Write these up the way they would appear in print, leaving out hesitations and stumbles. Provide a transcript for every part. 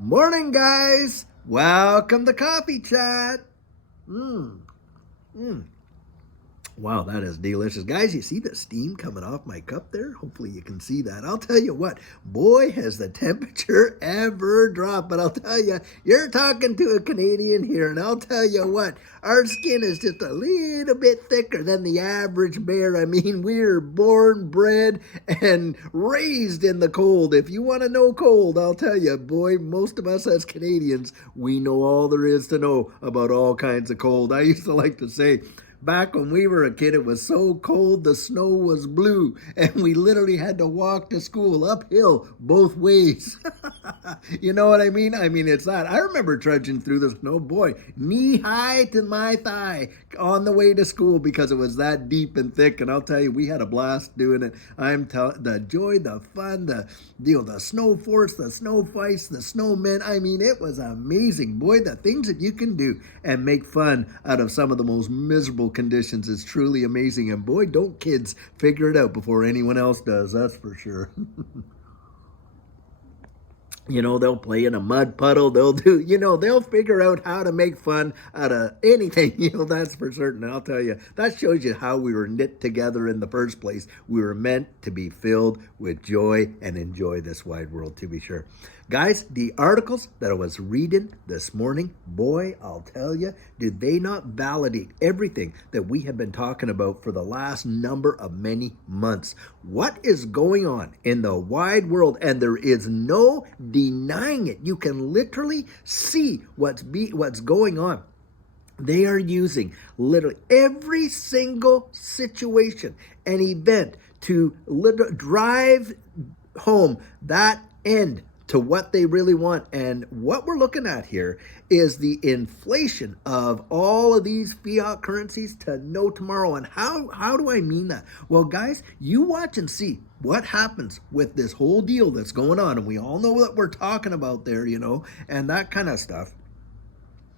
Morning, guys. Welcome to Coffee Chat. Mmm. Mmm. Wow, that is delicious. Guys, you see the steam coming off my cup there? Hopefully you can see that. I'll tell you what, boy, has the temperature ever dropped. But I'll tell you, you're talking to a Canadian here, and I'll tell you what, our skin is just a little bit thicker than the average bear. I mean, we're born, bred, and raised in the cold. If you want to know cold, I'll tell you, boy, most of us as Canadians, we know all there is to know about all kinds of cold. I used to like to say, back when we were a kid, it was so cold the snow was blue, and we literally had to walk to school uphill both ways. You know what I mean? I mean, it's that. I remember trudging through the snow, boy, knee high to my thigh on the way to school because it was that deep and thick. And I'll tell you, we had a blast doing it. I'm telling the joy, the fun, the snow forts, the snow fights, the snowmen. I mean, it was amazing, boy. The things that you can do and make fun out of some of the most miserable conditions is truly amazing. And boy, don't kids figure it out before anyone else does. That's for sure. They'll play in a mud puddle. They'll figure out how to make fun out of anything. That's for certain. And I'll tell you, that shows you how we were knit together in the first place. We were meant to be filled with joy and enjoy this wide world, to be sure. Guys, the articles that I was reading this morning, boy, I'll tell you, did they not validate everything that we have been talking about for the last number of many months? What is going on in the wide world? And there is no denying it. You can literally see what's going on. They are using literally every single situation and event to drive home that end to what they really want. And what we're looking at here is the inflation of all of these fiat currencies to no tomorrow. And how do I mean that? Well, guys, you watch and see what happens with this whole deal that's going on. And we all know what we're talking about there, and that kind of stuff.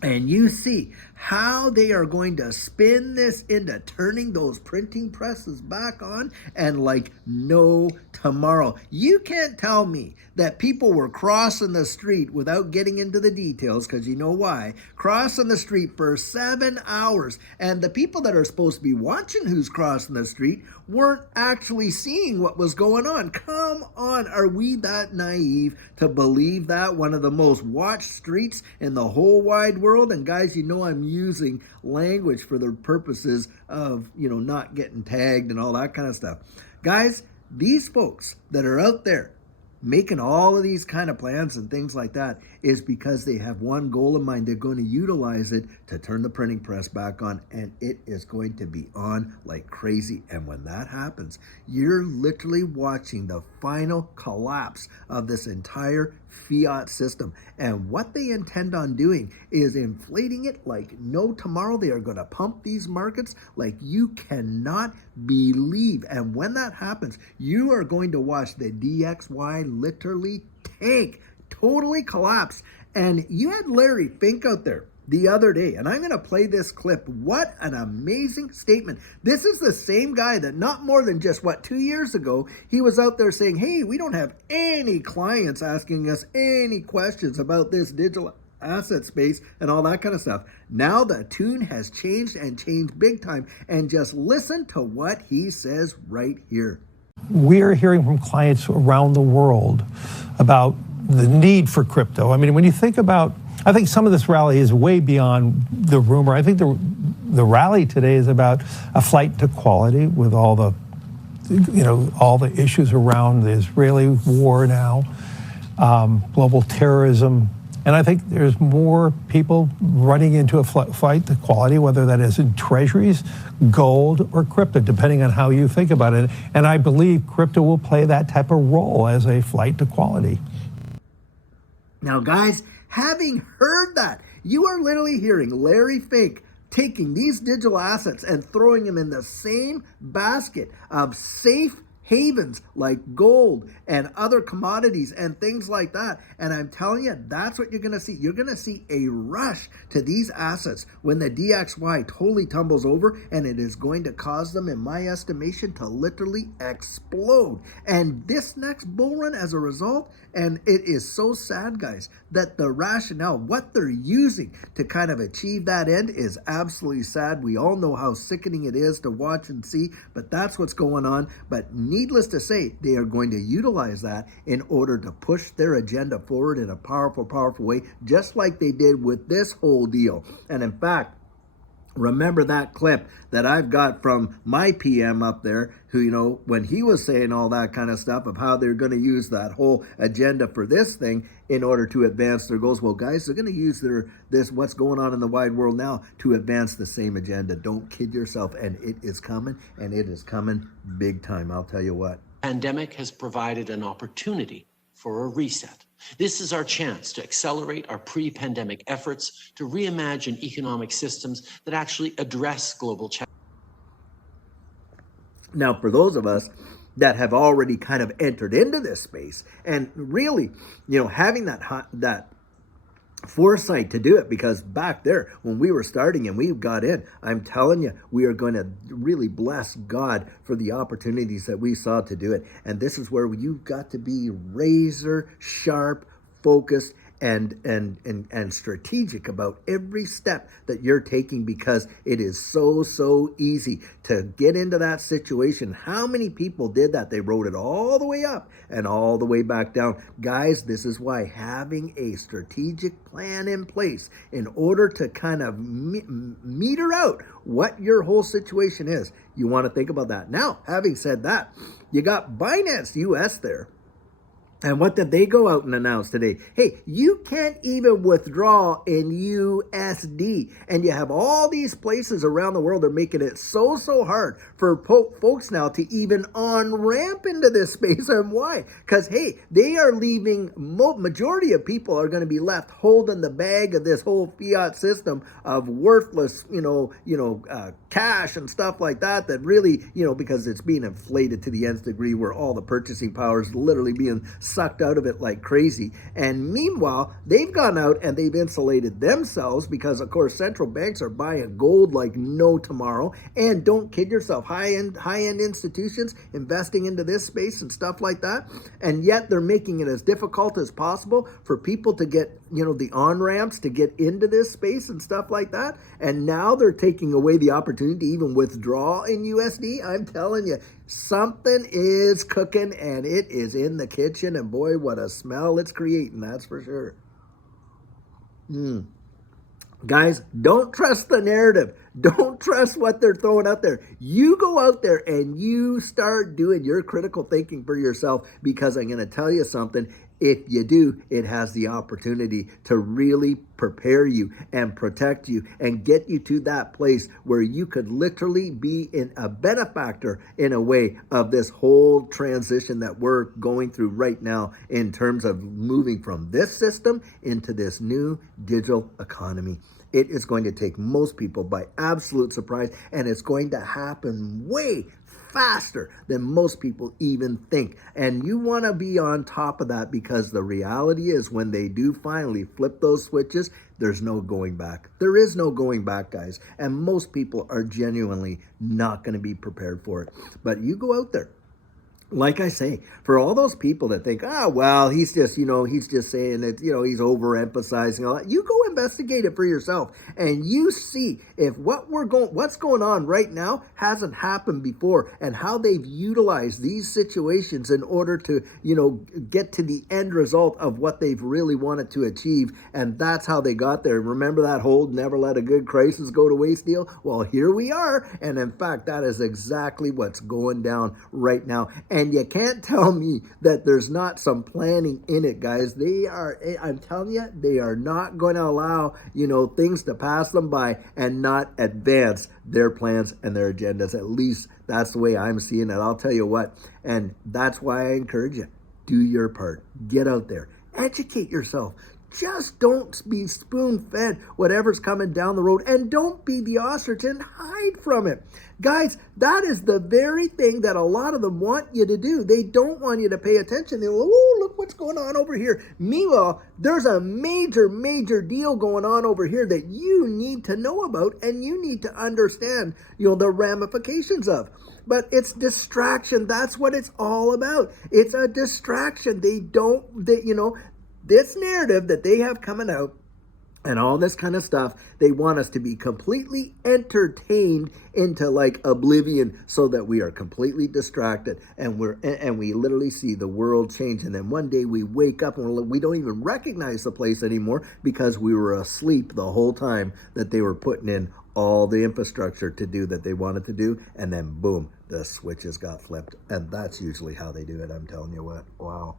And you see how they are going to spin this into turning those printing presses back on and like no tomorrow. You can't tell me that people were crossing the street without getting into the details, because you know why. Crossing the street for 7 hours. And the people that are supposed to be watching who's crossing the street weren't actually seeing what was going on. Come on, are we that naive to believe that? One of the most watched streets in the whole wide world. And guys, I'm using language for the purposes of, not getting tagged and all that kind of stuff. Guys, these folks that are out there making all of these kind of plans and things like that is because they have one goal in mind. They're going to utilize it to turn the printing press back on, and it is going to be on like crazy. And when that happens, you're literally watching the final collapse of this entire fiat system. And what they intend on doing is inflating it like no tomorrow. They are going to pump these markets like you cannot believe. And when that happens, you are going to watch the DXY literally tank, totally collapse. And you had Larry Fink out there the other day, and I'm going to play this clip. What an amazing statement. This is the same guy that not more than just 2 years ago, he was out there saying, hey, we don't have any clients asking us any questions about this digital asset space and all that kind of stuff. Now the tune has changed, and changed big time. And just listen to what he says right here. We're hearing from clients around the world about the need for crypto. I mean, when you think about, I think some of this rally is way beyond the rumor. I think the rally today is about a flight to quality with all the, all the issues around the Israeli war now, global terrorism. And I think there's more people running into a flight to quality, whether that is in treasuries, gold, or crypto, depending on how you think about it. And I believe crypto will play that type of role as a flight to quality. Now, guys, having heard that, you are literally hearing Larry Fink taking these digital assets and throwing them in the same basket of safe havens like gold and other commodities and things like that. And I'm telling you, that's what you're going to see. You're going to see a rush to these assets when the DXY totally tumbles over, and it is going to cause them, in my estimation, to literally explode. And this next bull run as a result, and it is so sad, guys, that the rationale, what they're using to kind of achieve that end is absolutely sad. We all know how sickening it is to watch and see, but that's what's going on. But needless to say, they are going to utilize that in order to push their agenda forward in a powerful, powerful way, just like they did with this whole deal. And in fact, remember that clip that I've got from my PM up there who, when he was saying all that kind of stuff of how they're going to use that whole agenda for this thing in order to advance their goals. Well, guys, they're going to use what's going on in the wide world now to advance the same agenda. Don't kid yourself. And it is coming, and it is coming big time. I'll tell you what. Pandemic has provided an opportunity for a reset. This is our chance to accelerate our pre-pandemic efforts to reimagine economic systems that actually address global challenges. Now, for those of us that have already kind of entered into this space and really, having that foresight to do it, because back there when we were starting and we got in, I'm telling you, we are going to really bless God for the opportunities that we saw to do it. And this is where you've got to be razor sharp, focused, and strategic about every step that you're taking, because it is so easy to get into that situation. How many people did that? They wrote it all the way up and all the way back down. Guys, this is why having a strategic plan in place in order to kind of meter out what your whole situation is, you want to think about that. Now, having said that, you got Binance US there. And what did they go out and announce today? Hey, you can't even withdraw in USD. And you have all these places around the world. They're making it so hard for folks now to even on-ramp into this space. And why? Because, hey, they are leaving, majority of people are going to be left holding the bag of this whole fiat system of worthless, cash and stuff like that really, because it's being inflated to the nth degree where all the purchasing power is literally being sucked out of it like crazy. And meanwhile, they've gone out and they've insulated themselves because, of course, central banks are buying gold like no tomorrow. And don't kid yourself, high-end institutions investing into this space and stuff like that. And yet they're making it as difficult as possible for people to get, the on-ramps to get into this space and stuff like that. And now they're taking away the opportunity to even withdraw in USD. I'm telling you, something is cooking, and it is in the kitchen, and boy, what a smell it's creating, that's for sure. Guys, don't trust the narrative. Don't trust what they're throwing out there. You go out there and you start doing your critical thinking for yourself, because I'm going to tell you something. If you do, it has the opportunity to really prepare you and protect you and get you to that place where you could literally be in a benefactor in a way of this whole transition that we're going through right now in terms of moving from this system into this new digital economy. It is going to take most people by absolute surprise, and it's going to happen way faster than most people even think. And you want to be on top of that, because the reality is when they do finally flip those switches, there's no going back. There is no going back, guys. And most people are genuinely not going to be prepared for it. But you go out there. Like I say, for all those people that think, well, he's just saying that, he's overemphasizing all that. You go investigate it for yourself, and you see if what's going on right now hasn't happened before, and how they've utilized these situations in order to, get to the end result of what they've really wanted to achieve. And that's how they got there. Remember that whole never let a good crisis go to waste deal? Well, here we are. And in fact, that is exactly what's going down right now. And you can't tell me that there's not some planning in it, guys. I'm telling you, they are not going to allow, things to pass them by and not advance their plans and their agendas. At least that's the way I'm seeing it. I'll tell you what, and that's why I encourage you, do your part. Get out there. Educate yourself. Just don't be spoon-fed whatever's coming down the road, and don't be the ostrich and hide from it. Guys, that is the very thing that a lot of them want you to do. They don't want you to pay attention. They go, oh, look what's going on over here. Meanwhile, there's a major, major deal going on over here that you need to know about, and you need to understand, the ramifications of. But it's distraction. That's what it's all about. It's a distraction. This narrative that they have coming out and all this kind of stuff, they want us to be completely entertained into like oblivion, so that we are completely distracted, and we literally see the world change. And then one day we wake up and we don't even recognize the place anymore, because we were asleep the whole time that they were putting in all the infrastructure to do that they wanted to do. And then boom, the switches got flipped. And that's usually how they do it. I'm telling you what. Wow.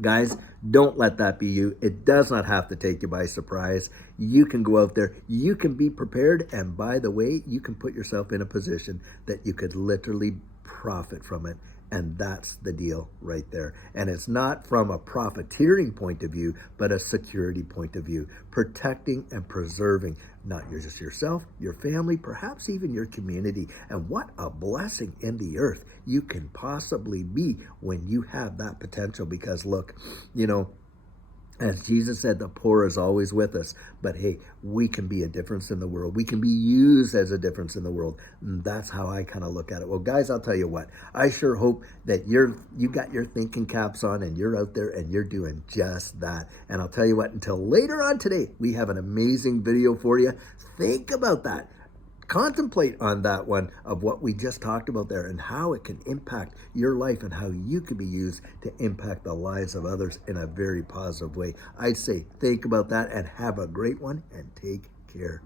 Guys, don't let that be you. It does not have to take you by surprise. You can go out there, you can be prepared, and by the way, you can put yourself in a position that you could literally profit from it. And that's the deal right there. And it's not from a profiteering point of view, but a security point of view, protecting and preserving not just yourself, your family, perhaps even your community. And what a blessing in the earth you can possibly be when you have that potential. Because look, as Jesus said, the poor is always with us. But hey, we can be a difference in the world. We can be used as a difference in the world. And that's how I kind of look at it. Well, guys, I'll tell you what. I sure hope that you got your thinking caps on, and you're out there and you're doing just that. And I'll tell you what, until later on today, we have an amazing video for you. Think about that. Contemplate on that one, of what we just talked about there, and how it can impact your life, and how you can be used to impact the lives of others in a very positive way. I'd say think about that, and have a great one, and take care.